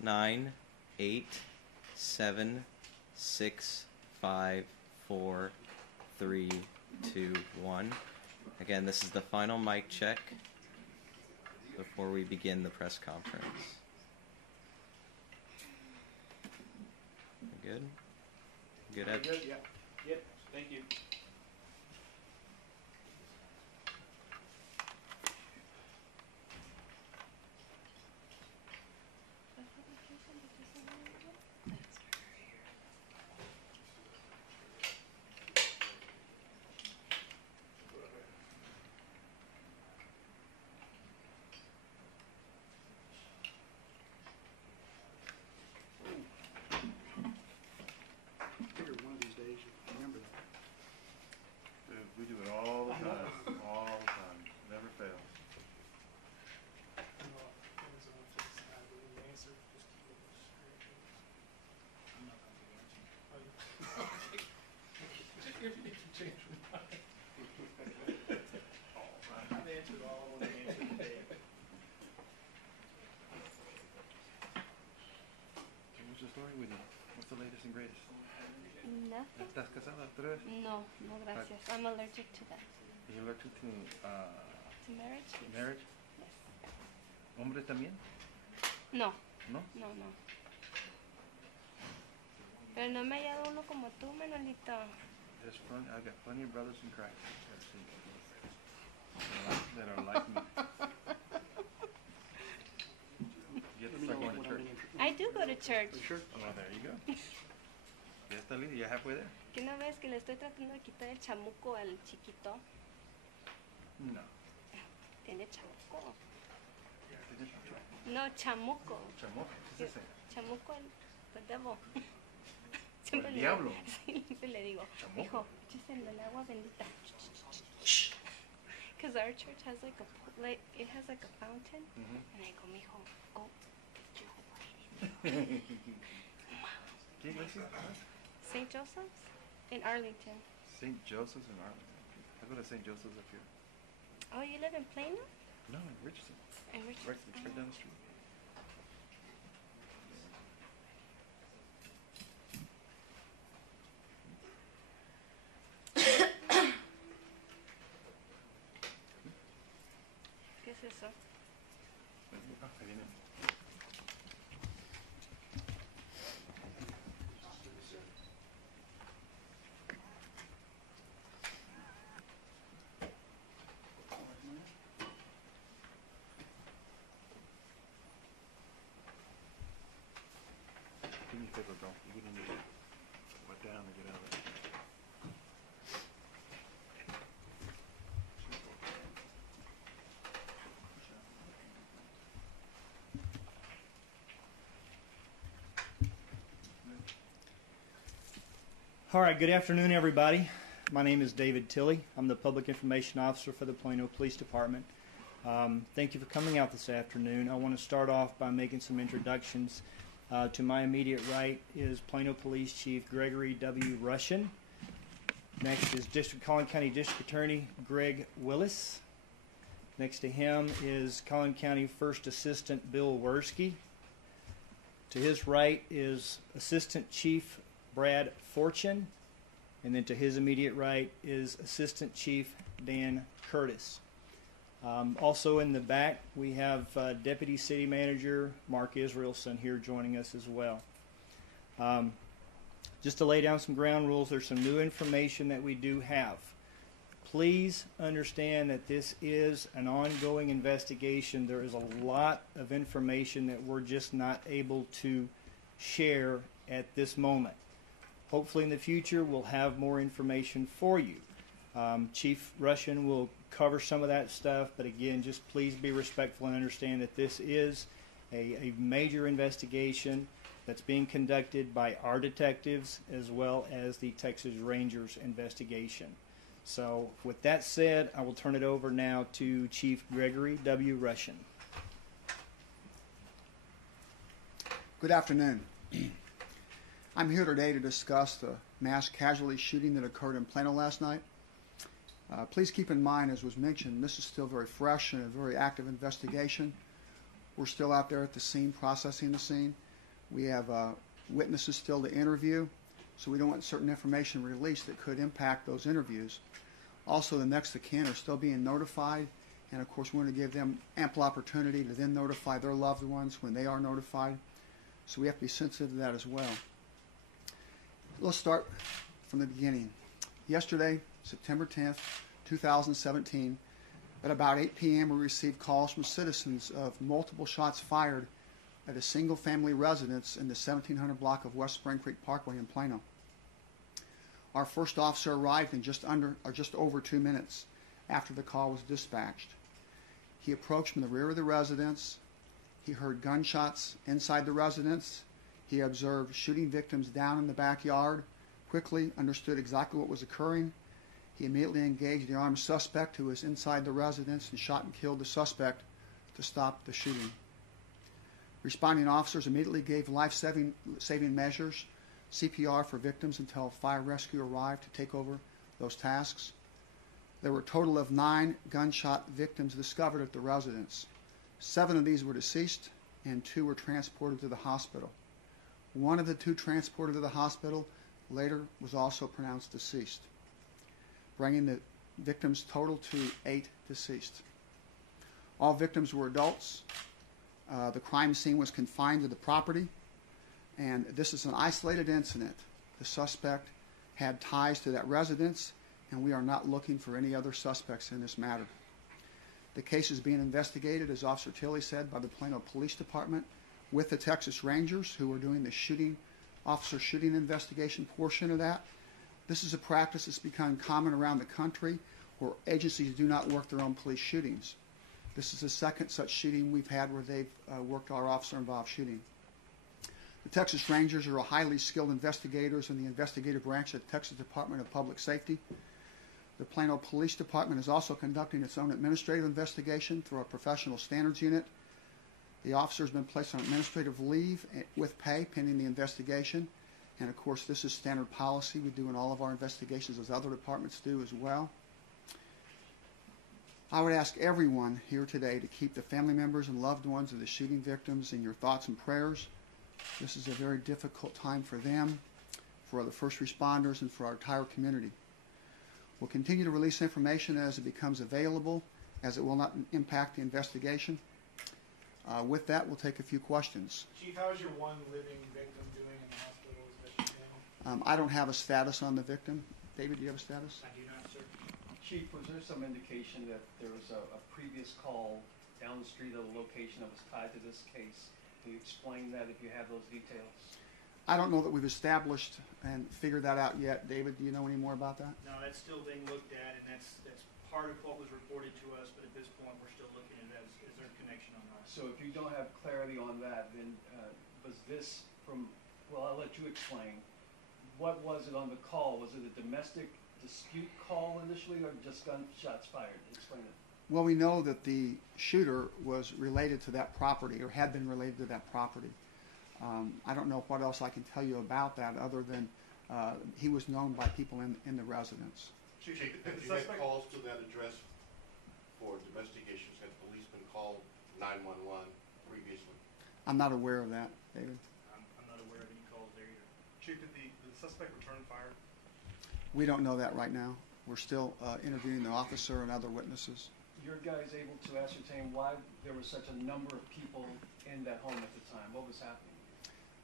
9, 8, 7, 6, 5, 4, 3, 2, 1. Again, this is the final mic check before we begin the press conference. Good? Good, Ed? Good, yeah. Yep, thank you. One of these days, you remember that. We do it all the time. All the time. Never fails. I've answered all of them today. What's the story with you? What's the latest and greatest? Nothing. ¿Estás casada otra vez? No, no gracias. I'm allergic to that. ¿Y allergic to To marriage? Yes. marriage? Yes. ¿Hombre también? No, ¿No? no, no. Pero no me ha hallado uno como tú, Manuelito. There's plenty, I've got plenty of brothers in Christ that are like me. You have to start going to church. I do go to church. Sure. Oh, there you go. Ya está listo, ya halfway there. ¿Que no ves que le estoy tratando de quitar el chamuco al chiquito? No. Tiene chamuco. ¿Tienes mucho? No, chamuco. Chamoco, ¿qué es ese? Chamuco, the devil. El diablo. Sí, siempre le digo, Chamuco. hijo, écheselo el agua bendita. Because our church has like it has like a fountain. And I go, mijo, go get your water. ¿Qué iglesia? St. Joseph's in Arlington. St. Joseph's in Arlington. I go to St. Joseph's up here. Oh, you live in Plano? No, in Richardson. In Richardson. Right down the street. ¿Qué es eso? Ah, ahí viene. Give me a favor, bro. You're gonna need to wet down and get out of there. All right, good afternoon, everybody. My name is David Tilley. I'm the Public Information Officer for the Plano Police Department. Thank you for coming out this afternoon. I want to start off by making some introductions. To my immediate right is Plano Police Chief Gregory W. Russian. Next is Collin County District Attorney Greg Willis. Next to him is Collin County First Assistant Bill Werski. To his right is Assistant Chief Brad Fortune, and then to his immediate right is Assistant Chief Dan Curtis. Also in the back we have Deputy City Manager Mark Israelson here joining us as well. Just to lay down some ground rules, there's some new information that we do have. Please understand that this is an ongoing investigation. There is a lot of information that we're just not able to share at this moment. Hopefully in the future we'll have more information for you. Chief Russian will cover some of that stuff, but again, just please be respectful and understand that this is a major investigation that's being conducted by our detectives as well as the Texas Rangers investigation. So with that said, I will turn it over now to Chief Gregory W. Russian. Good afternoon. I'm here today to discuss the mass casualty shooting that occurred in Plano last night. Please keep in mind, as was mentioned, this is still very fresh and a very active investigation. We're still out there at the scene, processing the scene. We have witnesses still to interview, so we don't want certain information released that could impact those interviews. Also, the next of kin are still being notified, and of course we want to give them ample opportunity to then notify their loved ones when they are notified. So we have to be sensitive to that as well. Let's start from the beginning. Yesterday, September 10th, 2017, at about 8 p.m. we received calls from citizens of multiple shots fired at a single-family residence in the 1700 block of West Spring Creek Parkway in Plano. Our first officer arrived in just over 2 minutes after the call was dispatched. He approached from the rear of the residence. He heard gunshots inside the residence. He observed shooting victims down in the backyard, quickly understood exactly what was occurring. He immediately engaged the armed suspect who was inside the residence and shot and killed the suspect to stop the shooting. Responding officers immediately gave life-saving measures, CPR for victims until fire rescue arrived to take over those tasks. There were a total of 9 gunshot victims discovered at the residence. 7 of these were deceased and 2 were transported to the hospital. One of the 2 transported to the hospital later was also pronounced deceased, bringing the victims total to 8 deceased. All victims were adults. The crime scene was confined to the property, and this is an isolated incident. The suspect had ties to that residence, and we are not looking for any other suspects in this matter. The case is being investigated, as Officer Tilley said, by the Plano Police Department with the Texas Rangers, who are doing the officer shooting investigation portion of that. This is a practice that's become common around the country where agencies do not work their own police shootings. This is the second such shooting we've had where they've worked our officer-involved shooting. The Texas Rangers are highly skilled investigators in the investigative branch of the Texas Department of Public Safety. The Plano Police Department is also conducting its own administrative investigation through our professional standards unit. The officer has been placed on administrative leave with pay pending the investigation. And of course, this is standard policy we do in all of our investigations, as other departments do as well. I would ask everyone here today to keep the family members and loved ones of the shooting victims in your thoughts and prayers. This is a very difficult time for them, for the first responders, and for our entire community. We'll continue to release information as it becomes available, as it will not impact the investigation. With that, we'll take a few questions. Chief, how is your one living victim doing in the hospital as best you can? I don't have a status on the victim. David, do you have a status? I do not, sir. Chief, was there some indication that there was a previous call down the street at a location that was tied to this case? Can you explain that if you have those details? I don't know that we've established and figured that out yet. David, do you know any more about that? No, that's still being looked at, and that's part of what was reported to us, but at this point we're still looking at it as their connection on that. So if you don't have clarity on that, then was this from, well, I'll let you explain. What was it on the call? Was it a domestic dispute call initially, or just gunshots fired? Explain it. Well, we know that the shooter was related to that property, or had been related to that property. I don't know what else I can tell you about that other than he was known by people in the residence. Chief, have you had calls to that address for domestic issues? Had policemen called 911 previously? I'm not aware of that, David. I'm not aware of any calls there either. Chief, did the suspect return fire? We don't know that right now. We're still interviewing the officer and other witnesses. Your guys able to ascertain why there was such a number of people in that home at the time? What was happening?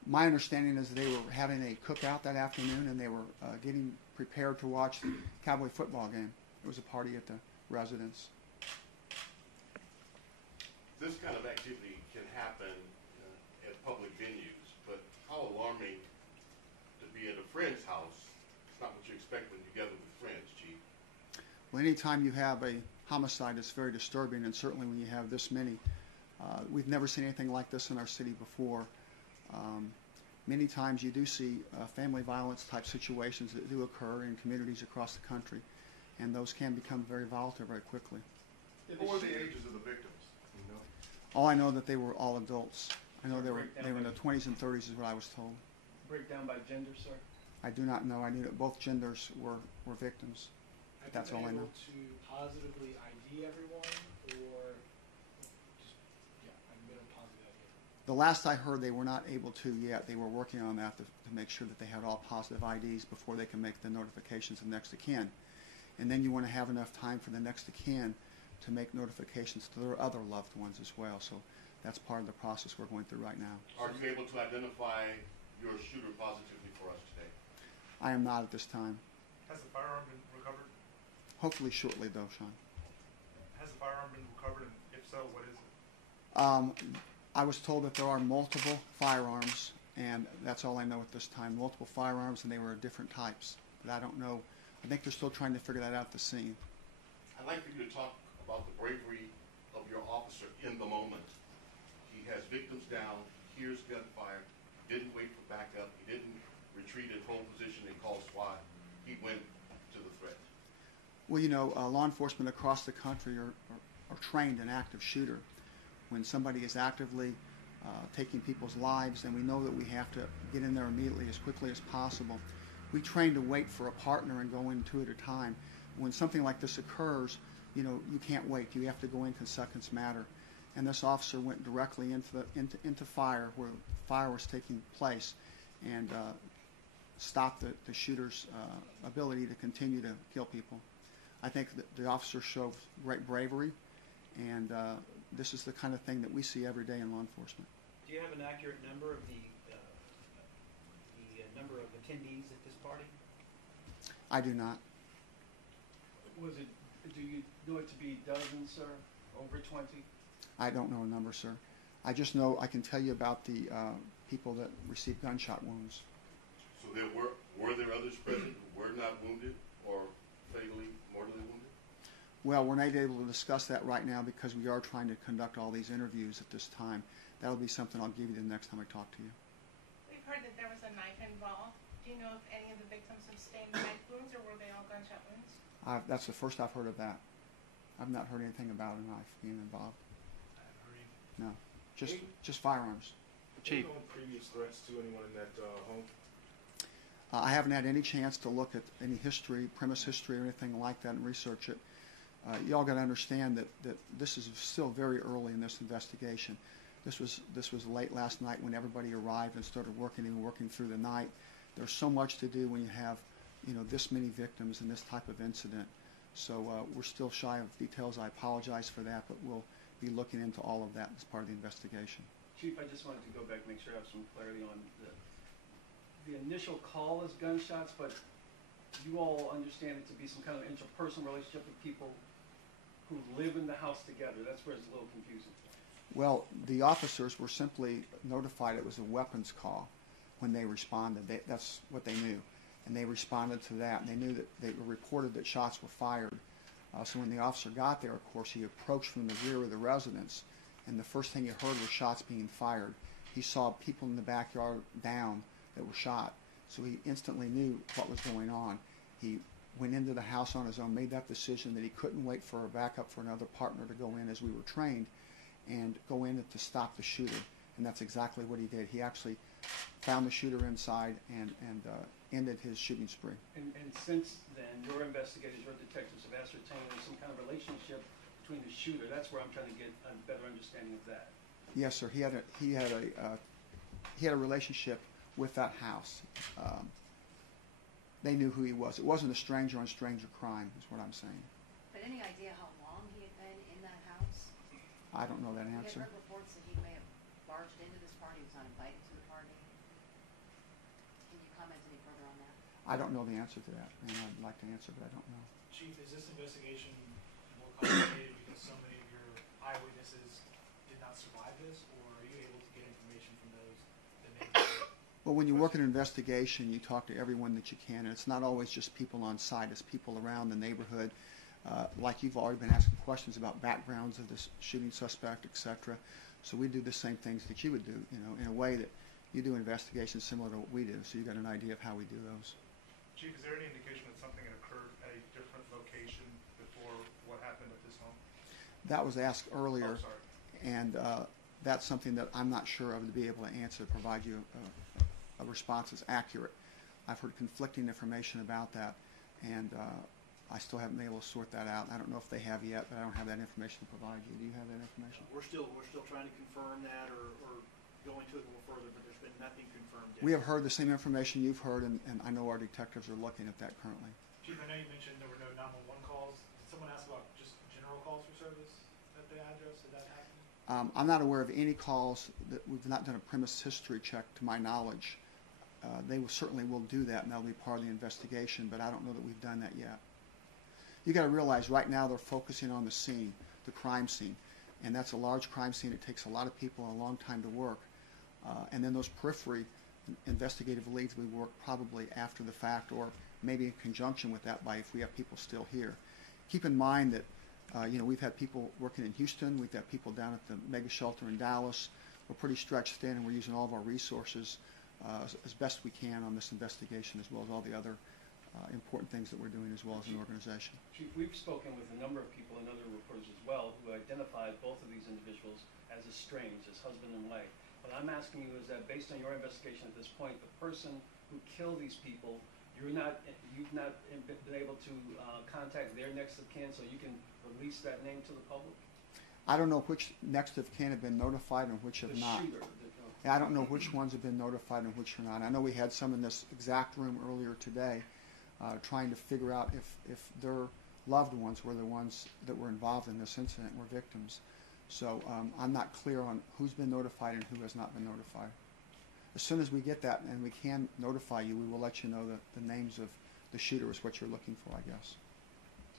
My understanding is they were having a cookout that afternoon, and they were getting prepared to watch the Cowboy football game. It was a party at the residence. This kind of activity can happen at public venues, but how alarming to be at a friend's house. It's not what you expect when you're together with friends, Chief. Well, anytime you have a homicide, it's very disturbing, and certainly when you have this many. We've never seen anything like this in our city before. Many times you do see family violence type situations that do occur in communities across the country, and those can become very volatile very quickly. What were the ages of the victims? You know? All I know that they were all adults. I know they were in their 20s and 30s is what I was told. Breakdown by gender, sir? I do not know. I knew that both genders were victims. That's all I know. Have you been able to positively ID everyone, or just, yeah, I've been able to positively ID everyone? The last I heard, they were not able to yet. They were working on that to make sure that they had all positive IDs before they can make the notifications of next of kin. And then you want to have enough time for the next of kin to make notifications to their other loved ones as well. So that's part of the process we're going through right now. Are you able to identify your shooter positively for us today? I am not at this time. Has the firearm been recovered? Hopefully shortly, though, Sean. Has the firearm been recovered, and if so, what is it? I was told that there are multiple firearms, and that's all I know at this time. Multiple firearms, and they were different types. But I don't know. I think they're still trying to figure that out at the scene. I'd like for you to talk about the bravery of your officer in the moment. He has victims down, hears gunfire, didn't wait for backup, he didn't retreat and hold position and call SWAT. He went to the threat. Well, you know, law enforcement across the country are trained in active shooter. When somebody is actively taking people's lives, then we know that we have to get in there immediately as quickly as possible. We train to wait for a partner and go in two at a time. When something like this occurs, you know, you can't wait. You have to go in because seconds matter. And this officer went directly into fire where fire was taking place and stopped the shooter's ability to continue to kill people. I think that the officer showed great bravery, and this is the kind of thing that we see every day in law enforcement. Do you have an accurate number of the number of attendees at this party? I do not. Was it, do you know it to be dozens, sir? Over 20? I don't know a number, sir. I just know I can tell you about the people that received gunshot wounds. So there were there others present who were not wounded or fatally, mortally wounded? Well, we're not able to discuss that right now because we are trying to conduct all these interviews at this time. That'll be something I'll give you the next time I talk to you. We've heard that there was a knife involved. Do you know if any of the victims sustained knife wounds, or were they all gunshot wounds? That's the first I've heard of that. I've not heard anything about a knife being involved. I haven't heard anything. No, just firearms. Chief. Previous threats to anyone in that home? I haven't had any chance to look at any history, premise history, or anything like that and research it. Y'all got to understand that this is still very early in this investigation. This was late last night when everybody arrived and started working through the night. There's so much to do when you have, you know, this many victims in this type of incident. So we're still shy of details. I apologize for that, but we'll be looking into all of that as part of the investigation. Chief, I just wanted to go back and make sure I have some clarity on the initial call is gunshots, but you all understand it to be some kind of interpersonal relationship with people who live in the house together. That's where it's a little confusing. Well, the officers were simply notified it was a weapons call when they responded. That's what they knew. And they responded to that. And they knew that they were reported that shots were fired. So when the officer got there, of course, he approached from the rear of the residence. And the first thing he heard was shots being fired. He saw people in the backyard down that were shot. So he instantly knew what was going on. He went into the house on his own, made that decision that he couldn't wait for a backup for another partner to go in as we were trained and go in to stop the shooter. And that's exactly what he did. He actually found the shooter inside and ended his shooting spree. And since then, your investigators, your detectives have ascertained there's some kind of relationship between the shooter. That's where I'm trying to get a better understanding of that. Yes, sir. He had a relationship with that house. They knew who he was. It wasn't a stranger on stranger crime, is what I'm saying. But any idea how long he had been in that house? I don't know that We answer. had heard reports that he may have barged into this party, was not invited to the party. Can you comment any further on that? I don't know the answer to that, and I'd like to answer, but I don't know. Chief, is this investigation more complicated because so many of your eyewitnesses did not survive this, or are you able to get information from those that may be? Well, when you work an investigation, you talk to everyone that you can, and it's not always just people on site. It's people around the neighborhood. Like you've already been asking questions about backgrounds of this shooting suspect, etc. So we do the same things that you would do, you know, in a way that you do investigations similar to what we do. So you got an idea of how we do those. Chief, is there any indication that something had occurred at a different location before what happened at this home? That was asked earlier, Oh, sorry. and that's something that I'm not sure of to be able to answer, provide you a response that's accurate. I've heard conflicting information about that, and I still haven't been able to sort that out. I don't know if they have yet, but I don't have that information to provide you. Do you have that information? We're still trying to confirm that or go into it a little further, but there's been nothing confirmed yet. We have heard the same information you've heard, and I know our detectives are looking at that currently. Chief, I know you mentioned there were no 911 calls. Did someone ask about just general calls for service at the address? Did that happen? I'm not aware of any calls that we've not done a premise history check to my knowledge. They certainly will do that, and that'll be part of the investigation, but I don't know that we've done that yet. You got to realize right now they're focusing on the scene, the crime scene, and that's a large crime scene. It takes a lot of people and a long time to work. And then those periphery investigative leads we work probably after the fact, or maybe in conjunction with that if we have people still here. Keep in mind that we've had people working in Houston, we've got people down at the mega shelter in Dallas. We're pretty stretched thin, and we're using all of our resources as best we can on this investigation, as well as all the other important things that we're doing as well as an organization. Chief, we've spoken with a number of people and other reporters as well who identified both of these individuals as estranged, as husband and wife. What I'm asking you is that based on your investigation at this point, the person who killed these people, you've not been able to contact their next of kin so you can release that name to the public? I don't know which next of kin have been notified and which have not. Shooter. I don't know which ones have been notified and which are not. I know we had some in this exact room earlier today trying to figure out if their loved ones were the ones that were involved in this incident, were victims. So I'm not clear on who's been notified and who has not been notified. As soon as we get that and we can notify you, we will let you know that the names of the shooter is what you're looking for, I guess.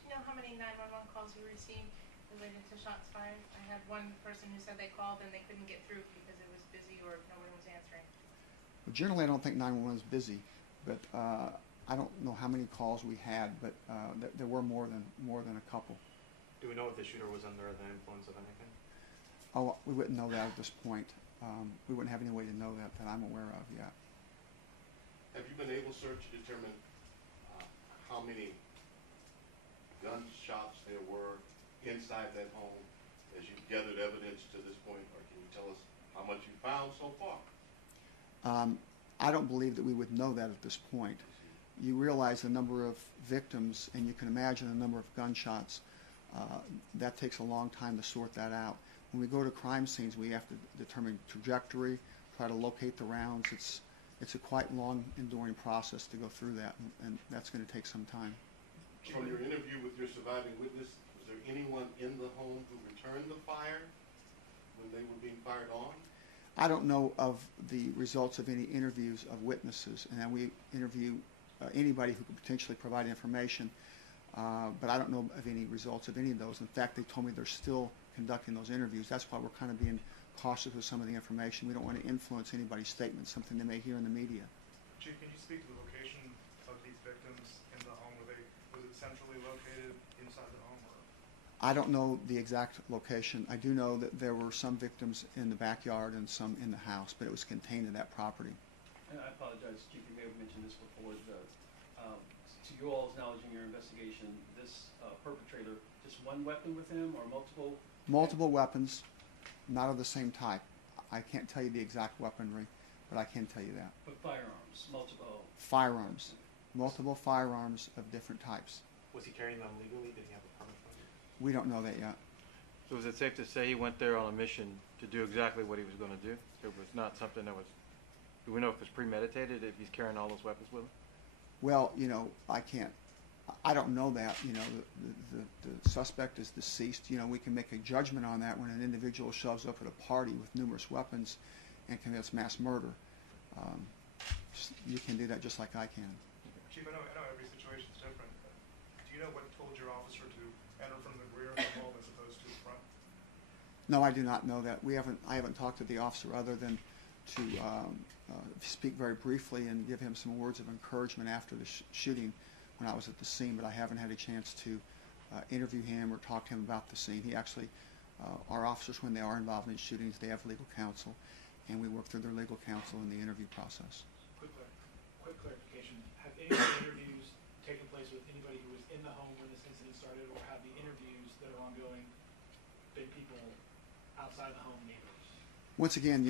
Do you know how many 911 calls you received related to shots fired? I had one person who said they called and they couldn't get through because it was busy or no one was answering. Well, generally, I don't think 911 is busy, but I don't know how many calls we had, but there were more than a couple. Do we know if the shooter was under the influence of anything? Oh, we wouldn't know that at this point. We wouldn't have any way to know that I'm aware of yet. Have you been able, sir, to determine how many gunshots there were inside that home as you've gathered evidence to this point, or can you tell us how much you found so far? I don't believe that we would know that at this point. You realize the number of victims, and you can imagine the number of gunshots. That takes a long time to sort that out. When we go to crime scenes, we have to determine trajectory, try to locate the rounds. It's a quite long, enduring process to go through that, and that's going to take some time. From your interview with your surviving witness, was there anyone in the home who returned the fire when they were being fired on? I don't know of the results of any interviews of witnesses, and then we interview anybody who could potentially provide information, but I don't know of any results of any of those. In fact, they told me they're still conducting those interviews. That's why we're kind of being cautious with some of the information. We don't want to influence anybody's statement, something they may hear in the media. Chief, can you speak to the location of these victims in the home? Was it centrally located inside the home? Or? I don't know the exact location. I do know that there were some victims in the backyard and some in the house, but it was contained in that property. And I apologize, Chief, you may have mentioned this before. To your all's knowledge in your investigation, this perpetrator, just one weapon with him or multiple? Multiple weapons, not of the same type. I can't tell you the exact weaponry, but I can tell you that. But firearms, multiple? Firearms. Multiple firearms of different types. Was he carrying them legally? Did he have a permit for them? We don't know that yet. So is it safe to say he went there on a mission to do exactly what he was going to do? It was not something that was, do we know if it's premeditated, if he's carrying all those weapons with him? Well, I don't know that. The suspect is deceased. We can make a judgment on that when an individual shows up at a party with numerous weapons and commits mass murder. You can do that just like I can. Chief, I know every situation is different. Do you know what told your officer to enter from the rear of the home as opposed to the front? No, I do not know that. I haven't talked to the officer other than to speak very briefly and give him some words of encouragement after the shooting when I was at the scene, but I haven't had a chance to interview him or talk to him about the scene. He actually, our officers, when they are involved in shootings, they have legal counsel, and we work through their legal counsel in the interview process. Quick clarification. Have any of the interviews taken place with anybody who was in the home when this incident started, or have the interviews that are ongoing been people outside the home, neighbors? Once again,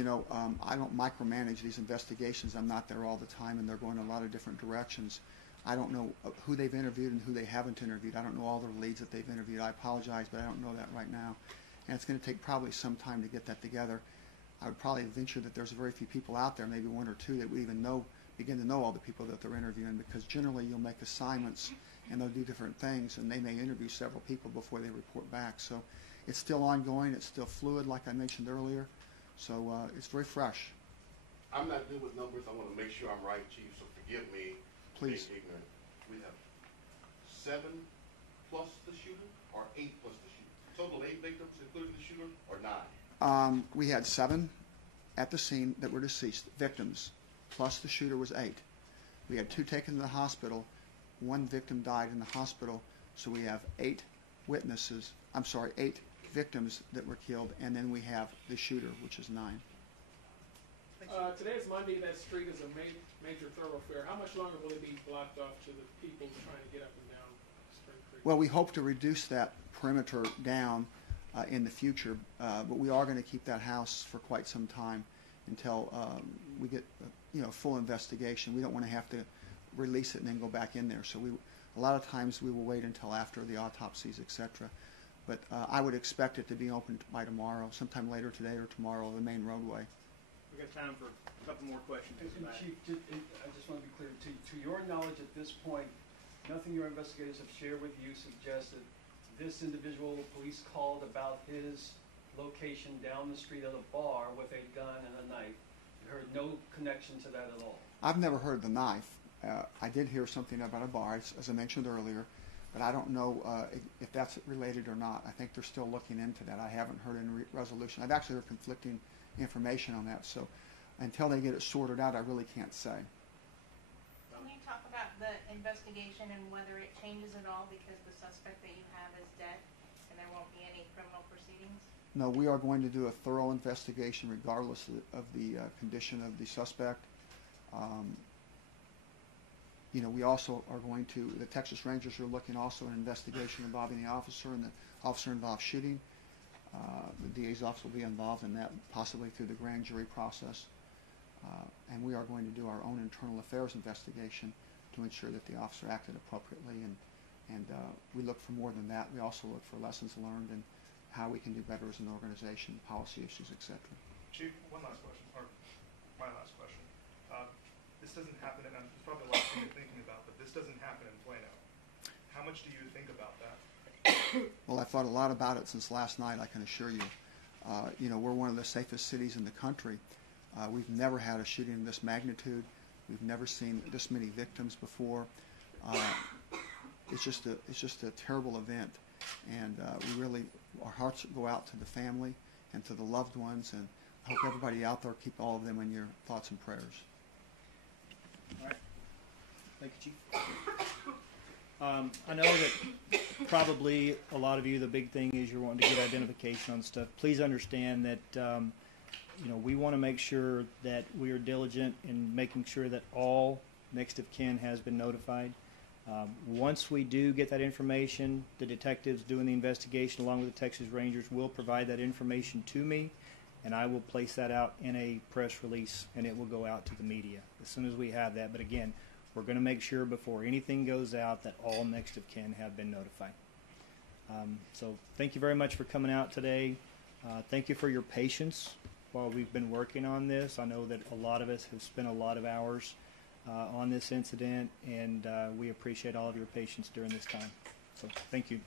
I don't micromanage these investigations. I'm not there all the time, and they're going in a lot of different directions. I don't know who they've interviewed and who they haven't interviewed. I don't know all the leads that they've interviewed. I apologize, but I don't know that right now. And it's going to take probably some time to get that together. I would probably venture that there's very few people out there, maybe one or two, that would even begin to know all the people that they're interviewing, because generally you'll make assignments and they'll do different things, and they may interview several people before they report back. So it's still ongoing. It's still fluid, like I mentioned earlier. So it's very fresh. I'm not good with numbers. I want to make sure I'm right, Chief, so forgive me. Please. Being ignorant. We have 7 plus the shooter, or 8 plus the shooter? Total of 8 victims, including the shooter, or 9? We had 7 at the scene that were deceased, victims, plus the shooter was 8. We had 2 taken to the hospital. 1 victim died in the hospital, so we have 8 witnesses. 8 victims that were killed, and then we have the shooter, which is 9. Today is Monday. That street is a major thoroughfare. How much longer will it be blocked off to the people trying to get up and down Spring Creek? Well, we hope to reduce that perimeter down in the future, but we are going to keep that house for quite some time until we get full investigation. We don't want to have to release it and then go back in there. So a lot of times we will wait until after the autopsies, etc. But I would expect it to be open by tomorrow, sometime later today or tomorrow, the main roadway. We've got time for a couple more questions. And Chief, I just want to be clear, to your knowledge at this point, nothing your investigators have shared with you suggests that this individual police called about his location down the street at a bar with a gun and a knife. You heard no connection to that at all? I've never heard the knife. I did hear something about a bar, as I mentioned earlier, but I don't know if that's related or not. I think they're still looking into that. I haven't heard any resolution. I've actually heard conflicting information on that, so until they get it sorted out, I really can't say. Can you talk about the investigation and whether it changes at all because the suspect that you have is dead and there won't be any criminal proceedings? No, we are going to do a thorough investigation regardless of the condition of the suspect. We also are going to, the Texas Rangers are looking also at an investigation involving the officer and the officer-involved shooting. The DA's office will be involved in that, possibly through the grand jury process. And we are going to do our own internal affairs investigation to ensure that the officer acted appropriately. And we look for more than that. We also look for lessons learned and how we can do better as an organization, policy issues, etc. Chief, one last question, or my last question. This doesn't happen, and it's probably a lot thing you're thinking about, but this doesn't happen in Plano. How much do you think about that? Well, I've thought a lot about it since last night, I can assure you. We're one of the safest cities in the country. We've never had a shooting of this magnitude. We've never seen this many victims before. It's just a terrible event, and our hearts go out to the family and to the loved ones, and I hope everybody out there keep all of them in your thoughts and prayers. All right. Thank you, Chief. I know that probably a lot of you, the big thing is you're wanting to get identification on stuff. Please understand that we want to make sure that we are diligent in making sure that all next of kin has been notified. Once we do get that information, the detectives doing the investigation along with the Texas Rangers will provide that information to me, and I will place that out in a press release, and it will go out to the media as soon as we have that. But again, we're going to make sure before anything goes out that all next of kin have been notified. So thank you very much for coming out today. Thank you for your patience while we've been working on this. I know that a lot of us have spent a lot of hours on this incident, and we appreciate all of your patience during this time. So thank you.